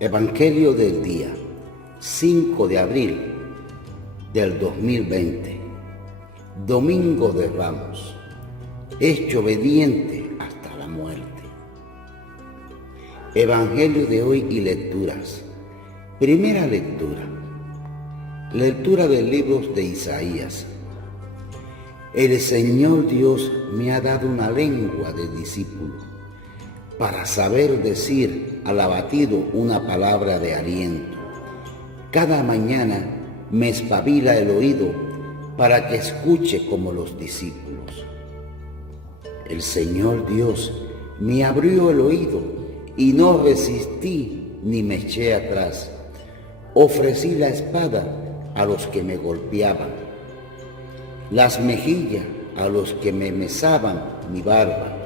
Evangelio del día 5 de abril del 2020, Domingo de Ramos, hecho obediente hasta la muerte. Evangelio de hoy y lecturas. Primera lectura. Lectura del libro de Isaías. El Señor Dios me ha dado una lengua de discípulo, para saber decir al abatido una palabra de aliento. Cada mañana me espabila el oído para que escuche como los discípulos. El Señor Dios me abrió el oído y no resistí ni me eché atrás. Ofrecí la espada a los que me golpeaban, las mejillas a los que me mesaban mi barba.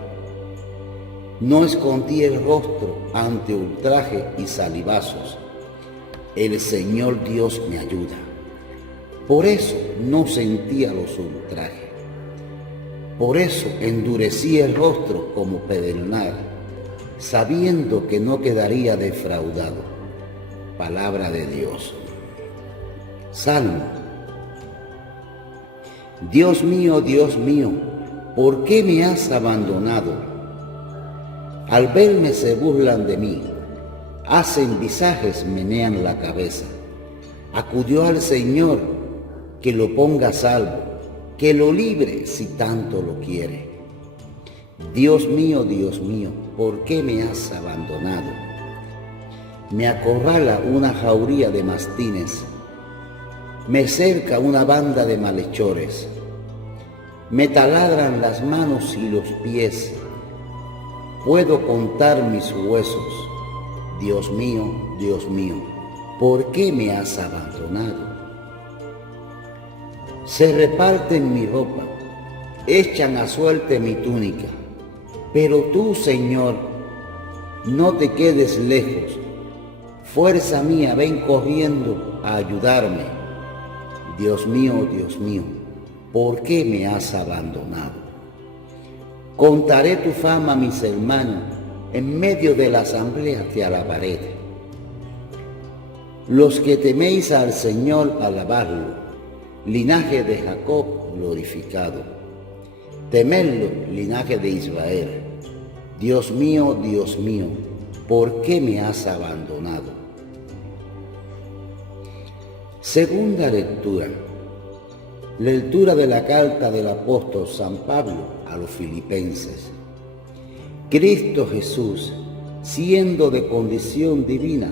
No escondí el rostro ante ultraje y salivazos. El Señor Dios me ayuda. Por eso no sentía los ultrajes. Por eso endurecí el rostro como pedernal, sabiendo que no quedaría defraudado. Palabra de Dios. Salmo. Dios mío, ¿por qué me has abandonado? Al verme se burlan de mí, hacen visajes, menean la cabeza. Acudió al Señor, que lo ponga a salvo, que lo libre si tanto lo quiere. Dios mío, ¿por qué me has abandonado? Me acorrala una jauría de mastines, me cerca una banda de malhechores, me taladran las manos y los pies. Puedo contar mis huesos. Dios mío, ¿por qué me has abandonado? Se reparten mi ropa, echan a suerte mi túnica, pero tú, Señor, no te quedes lejos. Fuerza mía, ven corriendo a ayudarme. Dios mío, ¿por qué me has abandonado? Contaré tu fama a mis hermanos, en medio de la asamblea te alabaré. Los que teméis al Señor, alabadlo, linaje de Jacob glorificado. Temedlo, linaje de Israel. Dios mío, ¿por qué me has abandonado? Segunda lectura. Lectura de la carta del apóstol San Pablo a los Filipenses. Cristo Jesús, siendo de condición divina,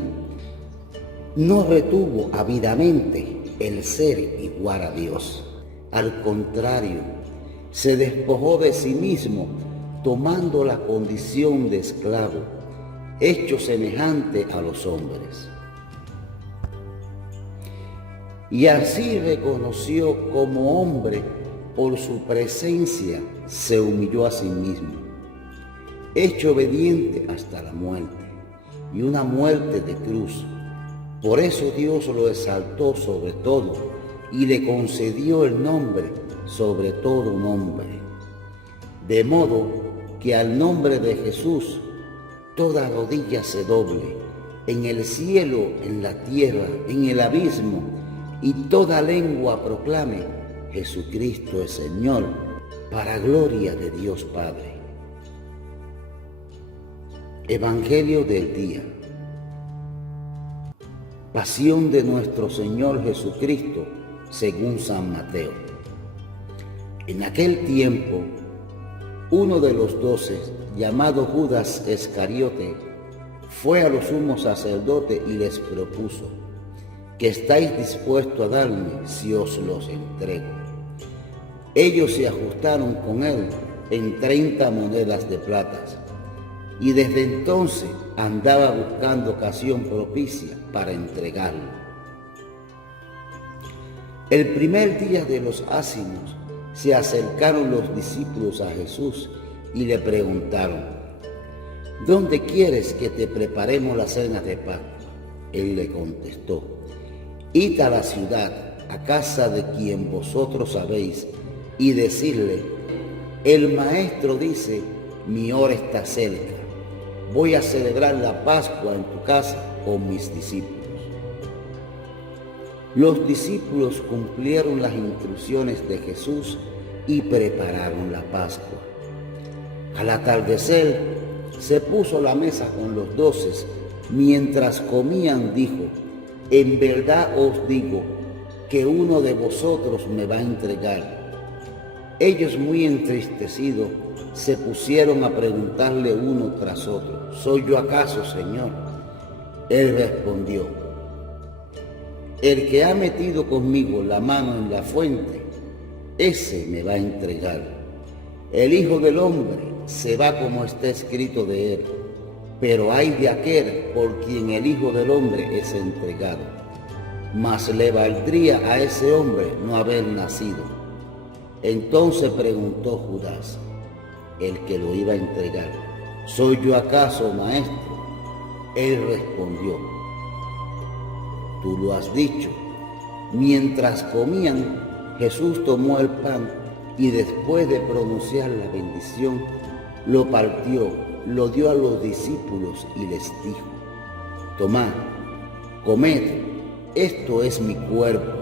no retuvo ávidamente el ser igual a Dios. Al contrario, se despojó de sí mismo, tomando la condición de esclavo, hecho semejante a los hombres. Y así reconoció como hombre, por su presencia se humilló a sí mismo, hecho obediente hasta la muerte, y una muerte de cruz. Por eso Dios lo exaltó sobre todo y le concedió el nombre sobre todo nombre, de modo que al nombre de Jesús toda rodilla se doble, en el cielo, en la tierra, en el abismo, y toda lengua proclame: Jesucristo es Señor, para gloria de Dios Padre. Evangelio del día. Pasión de nuestro Señor Jesucristo según San Mateo. En aquel tiempo, uno de los 12, llamado Judas Iscariote, fue a los sumos sacerdotes y les propuso: ¿qué estáis dispuestos a darme si os los entrego? Ellos se ajustaron con él en 30 monedas de plata, y desde entonces andaba buscando ocasión propicia para entregarlo. El primer día de los ázimos se acercaron los discípulos a Jesús y le preguntaron: ¿dónde quieres que te preparemos la cena de Pascua? Él le contestó: id a la ciudad, a casa de quien vosotros sabéis, y decirle: el Maestro dice, mi hora está cerca. voy a celebrar la Pascua en tu casa con mis discípulos. Los discípulos cumplieron las instrucciones de Jesús y prepararon la Pascua. Al atardecer se puso la mesa con los 12. Mientras comían dijo: en verdad os digo que uno de vosotros me va a entregar. Ellos, muy entristecidos, se pusieron a preguntarle uno tras otro: ¿soy yo acaso, Señor? Él respondió: el que ha metido conmigo la mano en la fuente, ese me va a entregar. El Hijo del Hombre se va como está escrito de él, pero ay de aquel por quien el Hijo del Hombre es entregado. Mas le valdría a ese hombre no haber nacido. Entonces preguntó Judas, el que lo iba a entregar: ¿soy yo acaso, maestro? Él respondió: tú lo has dicho. Mientras comían, Jesús tomó el pan y después de pronunciar la bendición, lo partió, lo dio a los discípulos y les dijo: tomad, comed, esto es mi cuerpo.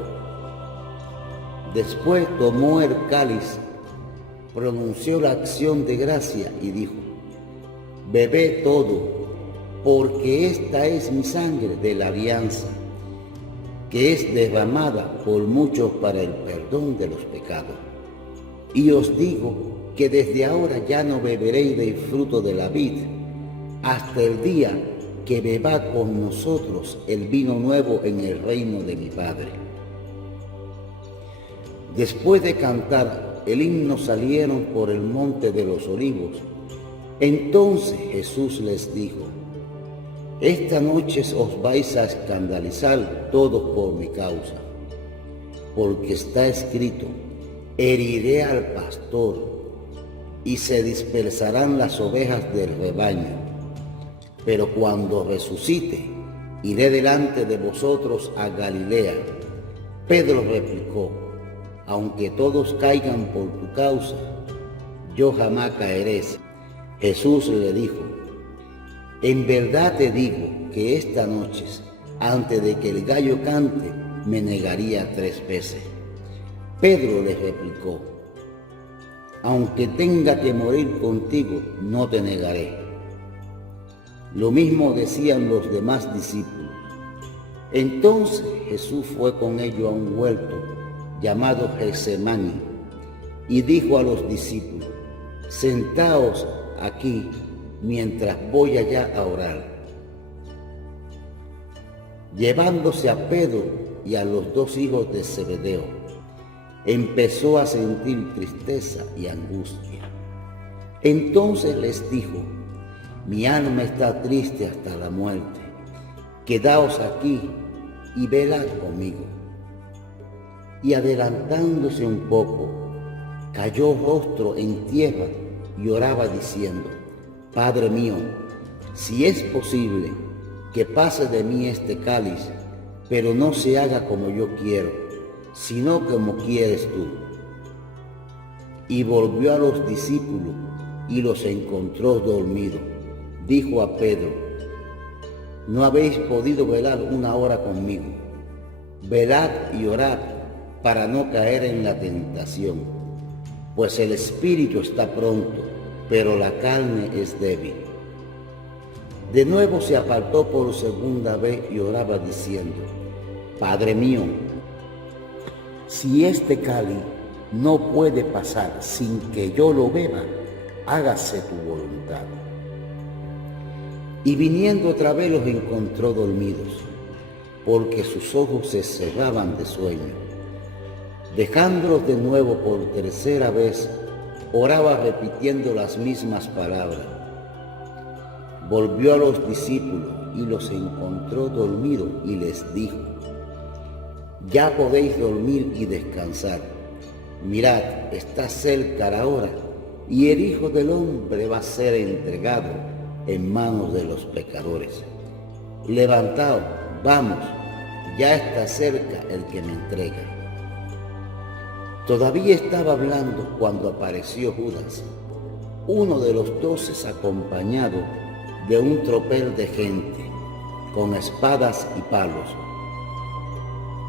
Después tomó el cáliz, pronunció la acción de gracia y dijo: bebed todo, porque esta es mi sangre de la alianza, que es derramada por muchos para el perdón de los pecados. Y os digo que desde ahora ya no beberéis del fruto de la vid, hasta el día que beba con nosotros el vino nuevo en el reino de mi Padre. Después de cantar el himno salieron por el monte de los olivos. Entonces Jesús les dijo: esta noche os vais a escandalizar todos por mi causa, porque está escrito: heriré al pastor y se dispersarán las ovejas del rebaño. Pero cuando resucite, iré delante de vosotros a Galilea. Pedro replicó: aunque todos caigan por tu causa, yo jamás caeré. Jesús le dijo: en verdad te digo que esta noche, antes de que el gallo cante, me negaría 3 veces. Pedro le replicó: aunque tenga que morir contigo, no te negaré. Lo mismo decían los demás discípulos. Entonces Jesús fue con ellos a un huerto llamado Getsemaní y dijo a los discípulos: sentaos aquí mientras voy allá a orar. Llevándose a Pedro y a los 2 hijos de Zebedeo, empezó a sentir tristeza y angustia. Entonces les dijo: mi alma está triste hasta la muerte. Quedaos aquí y velad conmigo. Y adelantándose un poco, cayó rostro en tierra y oraba diciendo: Padre mío, si es posible, que pase de mí este cáliz, pero no se haga como yo quiero, sino como quieres tú. Y volvió a los discípulos y los encontró dormidos. Dijo a Pedro: ¿no habéis podido velar 1 hora conmigo? Velad y orad para no caer en la tentación, pues el espíritu está pronto, pero la carne es débil. De nuevo se apartó por segunda vez y oraba diciendo: Padre mío, si este cáliz no puede pasar sin que yo lo beba, hágase tu voluntad. Y viniendo otra vez los encontró dormidos, porque sus ojos se cerraban de sueño. Dejándolos de nuevo por tercera vez, oraba repitiendo las mismas palabras. Volvió a los discípulos y los encontró dormidos y les dijo: ya podéis dormir y descansar. Mirad, está cerca la hora, y el Hijo del Hombre va a ser entregado en manos de los pecadores. Levantaos, vamos, ya está cerca el que me entrega. Todavía estaba hablando cuando apareció Judas, uno de los 12 acompañado de un tropel de gente, con espadas y palos,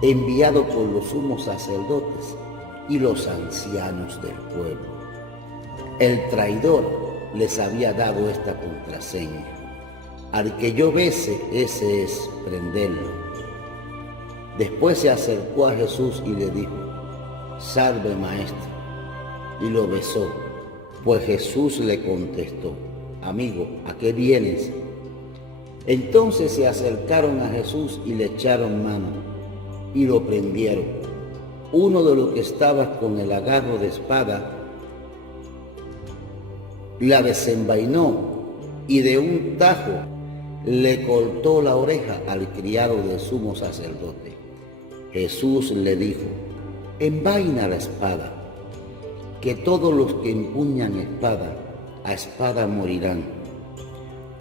enviado por los sumos sacerdotes y los ancianos del pueblo. El traidor les había dado esta contraseña: al que yo bese, ese es, prenderlo. Después se acercó a Jesús y le dijo: salve, maestro, y lo besó. Pues Jesús le contestó: amigo, ¿a qué vienes? Entonces se acercaron a Jesús y le echaron mano y lo prendieron. Uno de los que estaba con el agarro de espada la desenvainó y de un tajo le cortó la oreja al criado del sumo sacerdote. Jesús le dijo: envaina la espada, que todos los que empuñan espada, a espada morirán.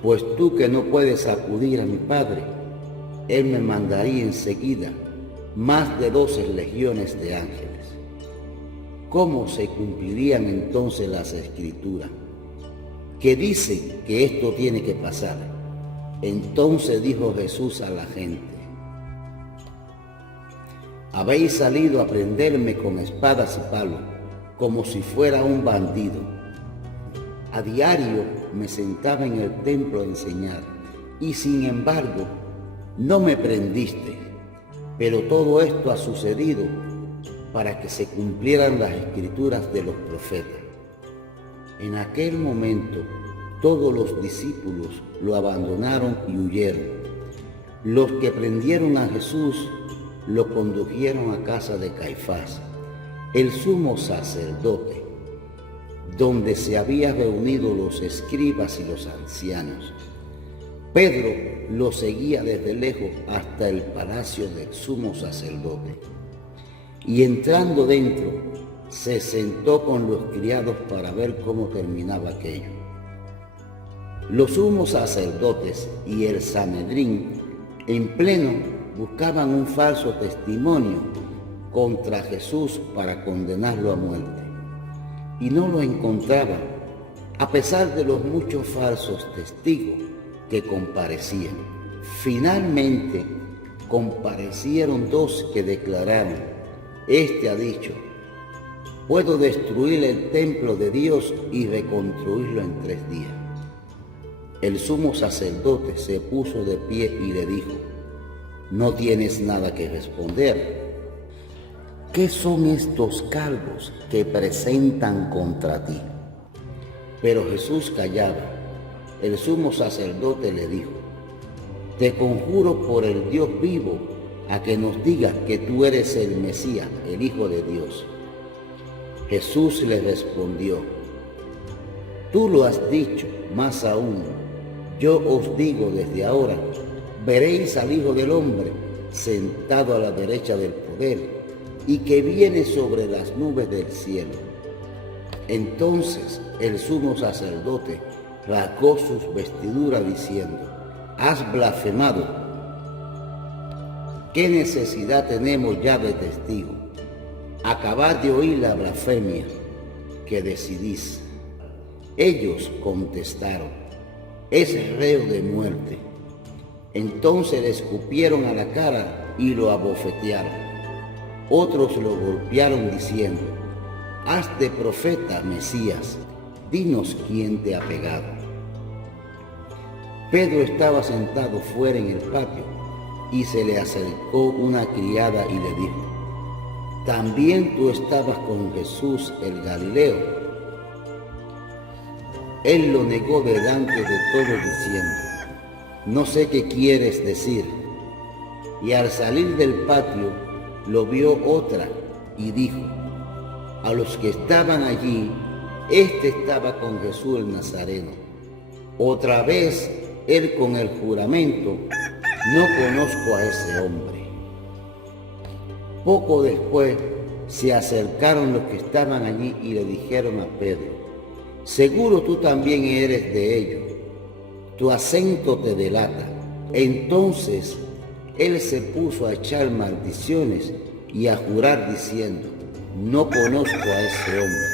Pues tú que no puedes acudir a mi Padre, Él me mandaría enseguida más de 12 legiones de ángeles. ¿Cómo se cumplirían entonces las Escrituras, que dicen que esto tiene que pasar? Entonces dijo Jesús a la gente: habéis salido a prenderme con espadas y palos, como si fuera un bandido. A diario me sentaba en el templo a enseñar, y sin embargo no me prendiste. Pero todo esto ha sucedido para que se cumplieran las escrituras de los profetas. En aquel momento todos los discípulos lo abandonaron y huyeron. Los que prendieron a Jesús lo condujeron a casa de Caifás, el sumo sacerdote, donde se habían reunido los escribas y los ancianos. Pedro lo seguía desde lejos hasta el palacio del sumo sacerdote, y entrando dentro se sentó con los criados para ver cómo terminaba aquello. Los sumos sacerdotes y el Sanedrín en pleno buscaban un falso testimonio contra Jesús para condenarlo a muerte, y no lo encontraban, a pesar de los muchos falsos testigos que comparecían. Finalmente comparecieron 2 que declararon: este ha dicho: puedo destruir el templo de Dios y reconstruirlo en 3 días. El sumo sacerdote se puso de pie y le dijo: no tienes nada que responder. ¿Qué son estos cargos que presentan contra ti? Pero Jesús callaba. El sumo sacerdote le dijo: te conjuro por el Dios vivo a que nos digas que tú eres el Mesías, el Hijo de Dios. Jesús le respondió: tú lo has dicho, más aún, yo os digo desde ahora, veréis al Hijo del Hombre sentado a la derecha del poder y que viene sobre las nubes del cielo. Entonces el sumo sacerdote rasgó sus vestiduras diciendo: has blasfemado. ¿Qué necesidad tenemos ya de testigo? Acabad de oír la blasfemia que decidís. Ellos contestaron: es reo de muerte. Entonces le escupieron a la cara y lo abofetearon. Otros lo golpearon diciendo: hazte profeta, Mesías, dinos quién te ha pegado. Pedro estaba sentado fuera en el patio y se le acercó una criada y le dijo: ¿también tú estabas con Jesús el Galileo? Él lo negó delante de todos diciendo: no sé qué quieres decir. Y al salir del patio lo vio otra y dijo a los que estaban allí: este estaba con Jesús el Nazareno. Otra vez él con el juramento: no conozco a ese hombre. Poco después se acercaron los que estaban allí y le dijeron a Pedro: seguro tú también eres de ellos, tu acento te delata. Entonces él se puso a echar maldiciones y a jurar diciendo: no conozco a ese hombre.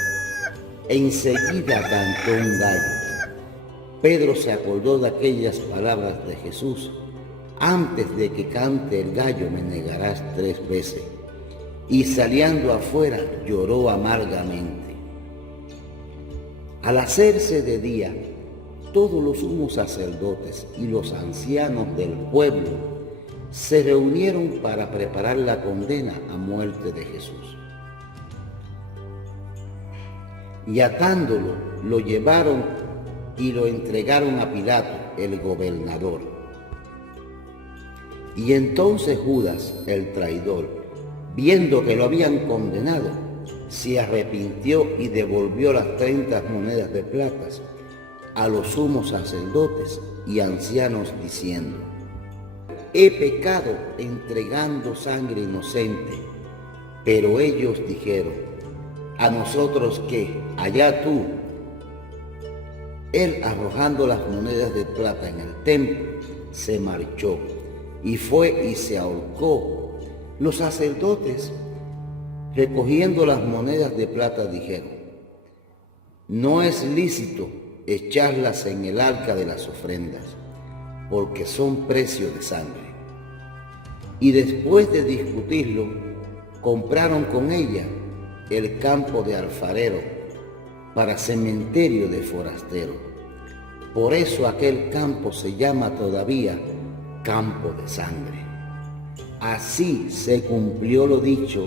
Enseguida cantó un gallo. Pedro se acordó de aquellas palabras de Jesús: antes de que cante el gallo me negarás 3 veces. Y saliendo afuera lloró amargamente. Al hacerse de día, todos los sumos sacerdotes y los ancianos del pueblo se reunieron para preparar la condena a muerte de Jesús. Y atándolo, lo llevaron y lo entregaron a Pilato, el gobernador. Y entonces Judas, el traidor, viendo que lo habían condenado, se arrepintió y devolvió las 30 monedas de plata a los sumos sacerdotes y ancianos, diciendo: he pecado entregando sangre inocente. Pero ellos dijeron: ¿a nosotros qué? Allá tú. Él, arrojando las monedas de plata en el templo, se marchó y fue y se ahorcó. Los sacerdotes, recogiendo las monedas de plata, dijeron: no es lícito echarlas en el arca de las ofrendas, porque son precio de sangre. Y después de discutirlo, compraron con ella el campo de alfarero para cementerio de forastero. Por eso aquel campo se llama todavía campo de sangre. Así se cumplió lo dicho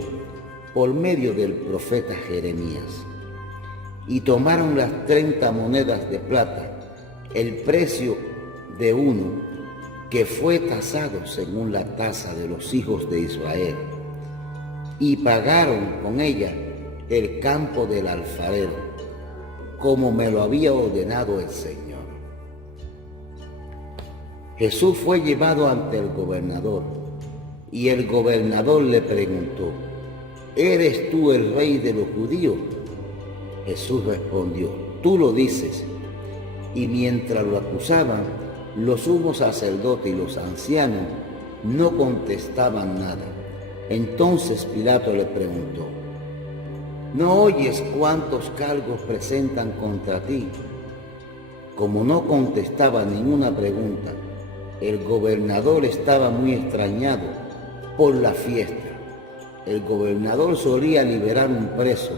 por medio del profeta Jeremías. Y tomaron las 30 monedas de plata, el precio de uno, que fue tasado según la tasa de los hijos de Israel, y pagaron con ella el campo del alfarero, como me lo había ordenado el Señor. Jesús fue llevado ante el gobernador, y el gobernador le preguntó: ¿eres tú el rey de los judíos? Jesús respondió: tú lo dices. Y mientras lo acusaban, los sumos sacerdotes y los ancianos no contestaban nada. Entonces Pilato le preguntó: ¿no oyes cuántos cargos presentan contra ti? Como no contestaba ninguna pregunta, el gobernador estaba muy extrañado por la fiesta. El gobernador solía liberar un preso,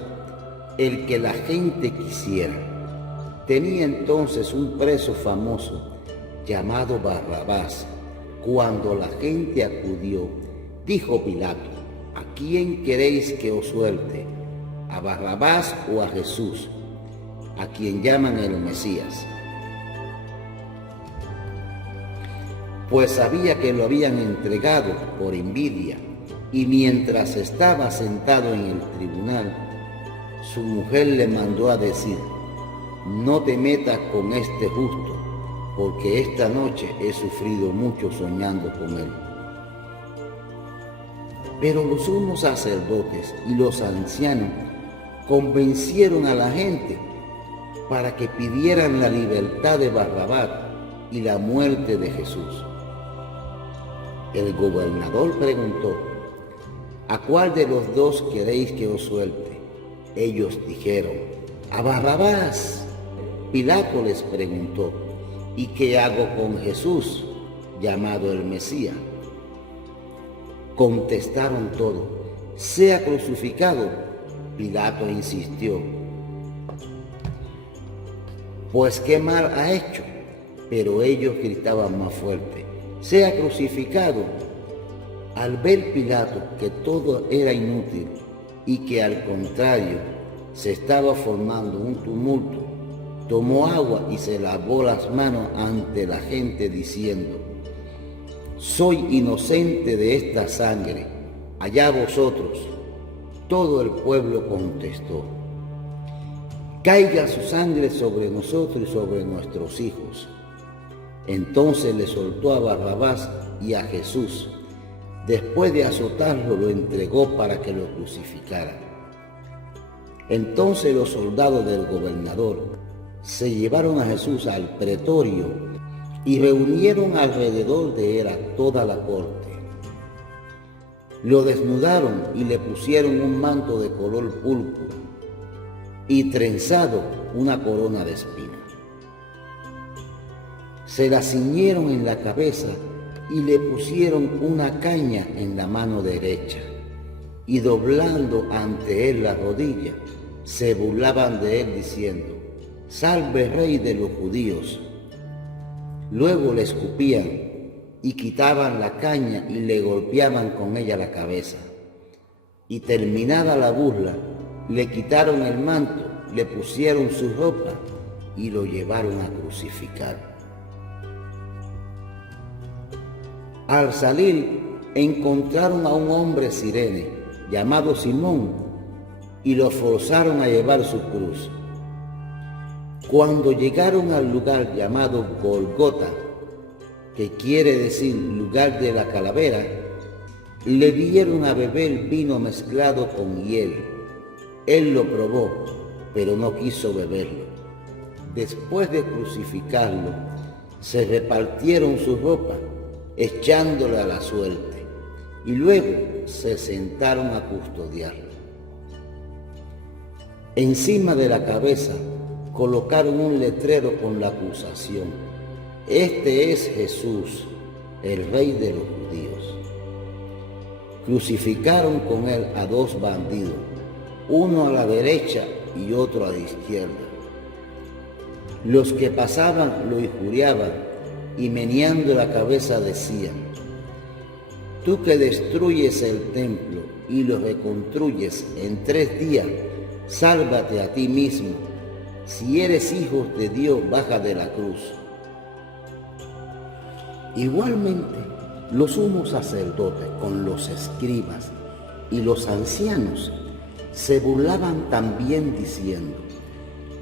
el que la gente quisiera. Tenía entonces un preso famoso llamado Barrabás. Cuando la gente acudió, dijo Pilato: ¿a quién queréis que os suelte? ¿A Barrabás o a Jesús, a quien llaman el Mesías? Pues sabía que lo habían entregado por envidia, y mientras estaba sentado en el tribunal, su mujer le mandó a decir: no te metas con este justo, porque esta noche he sufrido mucho soñando con él. Pero los sumos sacerdotes y los ancianos convencieron a la gente para que pidieran la libertad de Barrabás y la muerte de Jesús. El gobernador preguntó: ¿a cuál de los dos queréis que os suelte? Ellos dijeron: a Barrabás. Pilato les preguntó: ¿y qué hago con Jesús, llamado el Mesías? Contestaron todos: sea crucificado. Pilato insistió: pues qué mal ha hecho. Pero ellos gritaban más fuerte: sea crucificado. Al ver Pilato que todo era inútil y que al contrario se estaba formando un tumulto, tomó agua y se lavó las manos ante la gente diciendo: soy inocente de esta sangre, allá vosotros. Todo el pueblo contestó: caiga su sangre sobre nosotros y sobre nuestros hijos. Entonces le soltó a Barrabás y a Jesús. Después de azotarlo, lo entregó para que lo crucificaran. Entonces los soldados del gobernador se llevaron a Jesús al pretorio y reunieron alrededor de él a toda la corte. Lo desnudaron y le pusieron un manto de color púrpura y trenzado una corona de espinas. se la ciñeron en la cabeza y le pusieron una caña en la mano derecha, y doblando ante él la rodilla, se burlaban de él diciendo: «Salve, Rey de los judíos». Luego le escupían y quitaban la caña y le golpeaban con ella la cabeza. Y terminada la burla, le quitaron el manto, le pusieron su ropa y lo llevaron a crucificar. Al salir, encontraron a un hombre Cirene llamado Simón y lo forzaron a llevar su cruz. Cuando llegaron al lugar llamado Golgota, que quiere decir lugar de la calavera, le dieron a beber vino mezclado con hiel. Él lo probó, pero no quiso beberlo. Después de crucificarlo, se repartieron su ropa, echándola a la suerte, y luego se sentaron a custodiarlo. Encima de la cabeza colocaron un letrero con la acusación: «Este es Jesús, el Rey de los judíos». Crucificaron con él a dos bandidos, uno a la derecha y otro a la izquierda. Los que pasaban lo injuriaban y meneando la cabeza decían: «Tú que destruyes el templo y lo reconstruyes en 3 días, sálvate a ti mismo. Si eres hijo de Dios, baja de la cruz». Igualmente, los sumos sacerdotes con los escribas y los ancianos se burlaban también diciendo: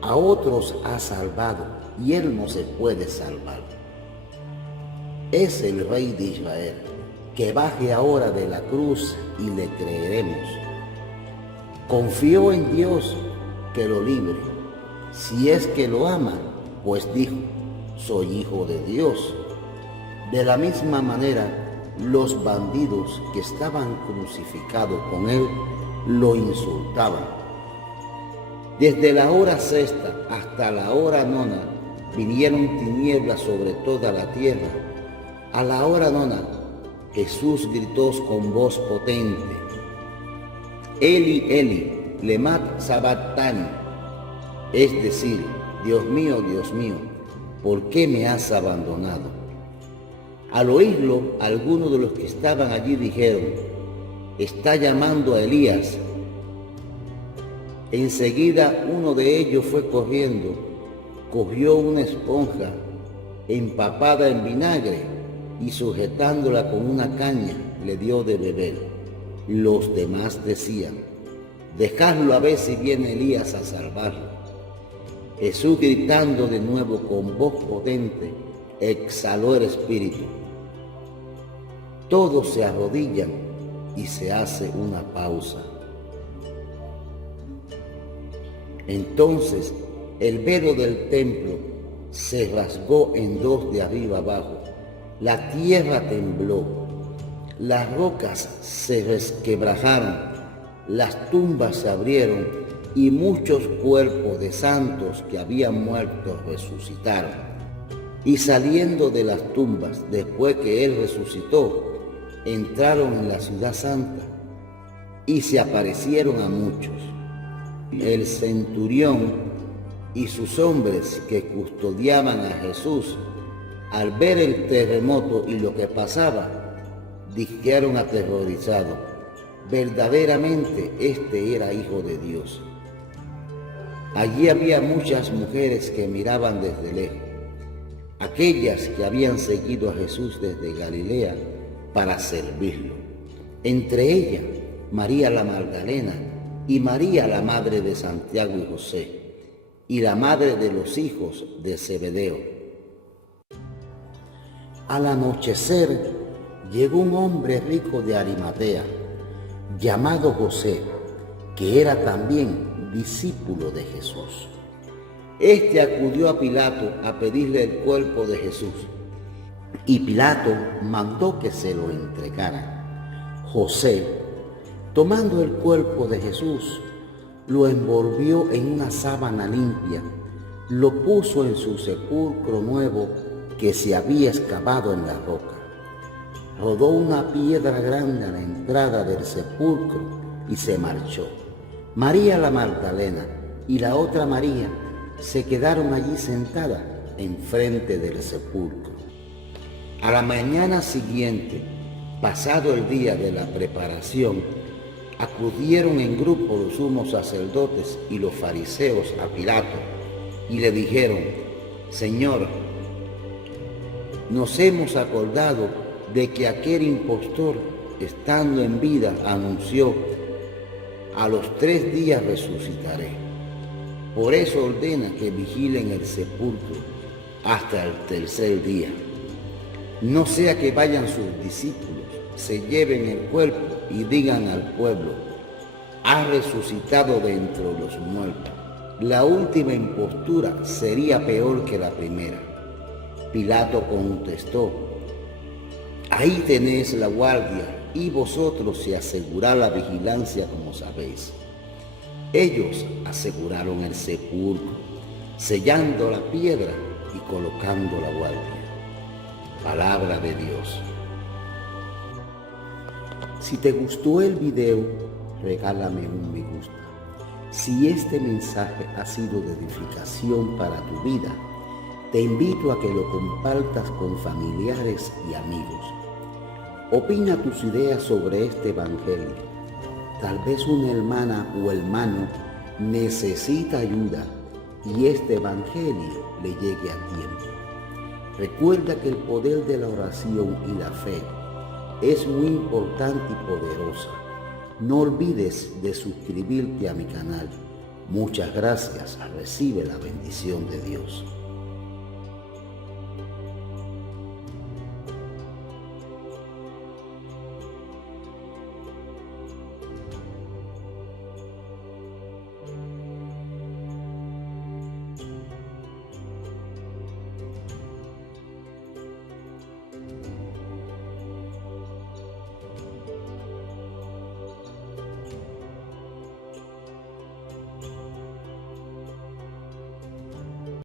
«A otros ha salvado y él no se puede salvar. Es el Rey de Israel, que baje ahora de la cruz y le creeremos». Confió en Dios que lo libre. Si es que lo ama, pues dijo: «Soy hijo de Dios». De la misma manera, los bandidos que estaban crucificados con él lo insultaban. Desde la hora sexta hasta la hora nona vinieron tinieblas sobre toda la tierra. A la hora nona, Jesús gritó con voz potente: «Eli, Eli, lema sabactani», es decir: Dios mío, ¿por qué me has abandonado? Al oírlo, algunos de los que estaban allí dijeron: «Está llamando a Elías». Enseguida uno de ellos fue corriendo, cogió una esponja empapada en vinagre y sujetándola con una caña le dio de beber. Los demás decían: «Dejadlo a ver si viene Elías a salvarlo». Jesús, gritando de nuevo con voz potente, exhaló el espíritu. Todos se arrodillan y se hace una pausa. Entonces el velo del templo se rasgó en 2 de arriba abajo. La tierra tembló, las rocas se resquebrajaron, las tumbas se abrieron y muchos cuerpos de santos que habían muerto resucitaron. Y saliendo de las tumbas, después que él resucitó, entraron en la ciudad santa y se aparecieron a muchos. El centurión y sus hombres que custodiaban a Jesús, al ver el terremoto y lo que pasaba, dijeron aterrorizados: «Verdaderamente este era Hijo de Dios». Allí había muchas mujeres que miraban desde lejos, aquellas que habían seguido a Jesús desde Galilea para servirlo. Entre ellas, María la Magdalena y María la madre de Santiago y José, y la madre de los hijos de Zebedeo. Al anochecer llegó un hombre rico de Arimatea, llamado José, que era también discípulo de Jesús. Este acudió a Pilato a pedirle el cuerpo de Jesús, y Pilato mandó que se lo entregaran. José, tomando el cuerpo de Jesús, lo envolvió en una sábana limpia, lo puso en su sepulcro nuevo que se había excavado en la roca. Rodó una piedra grande a la entrada del sepulcro y se marchó. María la Magdalena y la otra María se quedaron allí sentadas enfrente del sepulcro. A la mañana siguiente, pasado el día de la preparación, acudieron en grupo los sumos sacerdotes y los fariseos a Pilato y le dijeron: Señor, nos hemos acordado de que aquel impostor, estando en vida, anunció: a los 3 días resucitaré. Por eso ordena que vigilen el sepulcro hasta el 3er día. No sea que vayan sus discípulos, se lleven el cuerpo y digan al pueblo: ha resucitado de entre los muertos. La última impostura sería peor que la primera. Pilato contestó: ahí tenéis la guardia, y vosotros se asegurad la vigilancia como sabéis. Ellos aseguraron el sepulcro, sellando la piedra y colocando la guardia. Palabra de Dios. Si te gustó el video, regálame un me gusta. Si este mensaje ha sido de edificación para tu vida, te invito a que lo compartas con familiares y amigos. Opina tus ideas sobre este evangelio. Tal vez una hermana o hermano necesita ayuda y este evangelio le llegue a tiempo. Recuerda que el poder de la oración y la fe es muy importante y poderosa. No olvides de suscribirte a mi canal. Muchas gracias. Recibe la bendición de Dios.